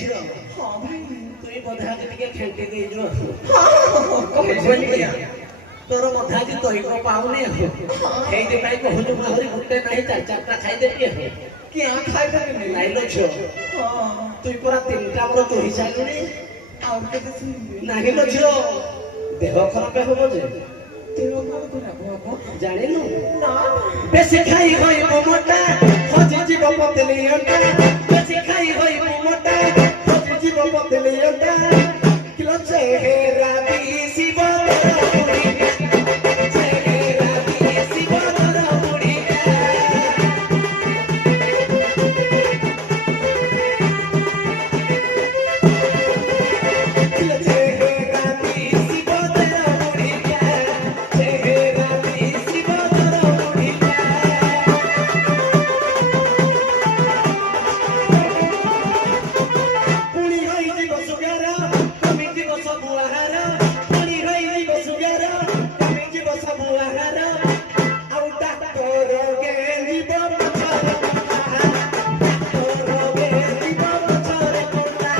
ଝିଅ ହଁ ଭାଇ ତୁଇ ବୋଧେ ଆଜି ଟିକେ ଖେଣ୍ଟି ଦେଇଛୁ କହିଲି ତୋର ବୋଧେ ଆଜି ଦହିକ ପାଉନି ସେଇଥିପାଇଁ କହୁଛୁ ଆହୁରି ଗୋଟେ ନାହିଁ ଚାରି ଚାରିଟା ଖାଇଦେବି କିଆ ଖାଇଦେବି ନାଇଲୋ ଝିଅ ହଁ ତୁଇ ପରା ତିନିଟା ମୋର ଚୋହି ସାରିଲୁଣି ଆଉ କେତେ ଶୁଣିବି ନାହିଁଲୋ ଝିଅ ଦେହ ଖରାପ ହବ ଯେ ଦେହ କଣ ଖରାପ ହବ ଜାଣିନୁ ନା বেশি খাই হইব মোটা হজি জীব পতলিয়টা বেশি খাই হইব মোটা হজি জীব পতলিয়টা কিলো চেহারা দিশিব চেহারা দিশিব মুড়িটা কিলো চেহারা দিশিব মুড়িটা চেহারা দিশিব মুড়িটা পুনি হইଯିବ ସୁଗାର କମିଯିବ ସବୁ ଆହାର ପୁଣି ହଇଯିବ ସୁଗାର କମିଯିବ ସବୁ ଆହାର ଆଉ ଡାକ୍ତର ଗେଞ୍ଜିବ ପଛର କଣ୍ଟା ଡାକ୍ତର ଗେଞ୍ଜିବ ପଛର କଣ୍ଟା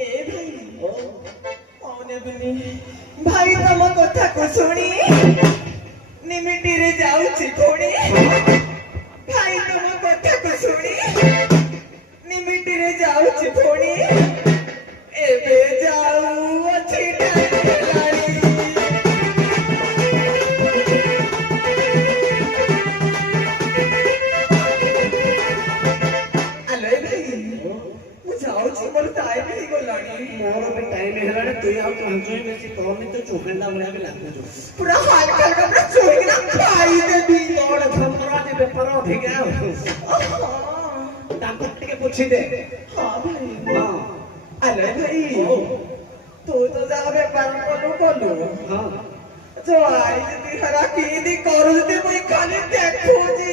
ଏ ଭାଇ କଣ ନେବିନି ଭାଇ ତମ କଥାକୁ ଶୁଣି ନିମିଟିରେ ଯାଉଛି ପୁଣି ଭାଇ ତମ କଥାକୁ ଶୁଣି ନିମିଟିରେ ଯାଉଛି ପୁଣି ଏବେ ଯାଉଅଛି ଟାଇମ୍ ହେଲାଣି ଆଲୋ ଏ ଭାଇ ମୁଁ ଯାଉଛି ମୋର ଟାଇମ୍ ହେଇଗଲାଣି ମୋର ବି ଟାଇମ୍ ହେଲାଣି ତୁଇ ଆଉ ପାଞ୍ଚ ବେଶୀ କହନି ତ ଚୁହେଣ୍ଡା ଭଳିଆ ବି ଲାଗୁଛୁ ପୁରା ହାଲକା ହାଲକା ପୁରା ଚୋରିକିନା ଖାଇଦେବି ତୋର ଧନ୍ଦରାଜି ବେପାର ଅଧିକା ତାଙ୍କୁ ଟିକେ ବୁଝିଦେ ହଁ ଭାଇ ହଁ ଆଲୋ ଭାଇ ତୁ ତ ଯାହା ବେପାର କଲୁ ହଁ ଯୋ ଆଇ ଦିହରା କିନ୍ତି କରୁଛନ୍ତି ମୁଇଁ ଖାଲି ଦେଖୁଛି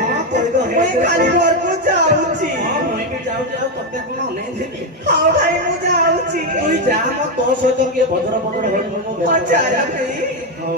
ହଁ ତୋର ତ ମୁଇଁ ଖାଲି ଘରକୁ ଯାଉଛି ହଁ ମୁଇଁ ବି ଯାଉଛି ଆଉ ତତେ କଣ ଅନେଇଥିବି ହଁ ଭାଇ ମୁଁ ଯାଉଛି ତୁଇ ଯା ମୋ ତୋ ସହିତ କିଏ ଭଦ୍ର ଭଦ୍ର ହେଇଯିବ ହଁ ଚାଲ ଭାଇ ହଉ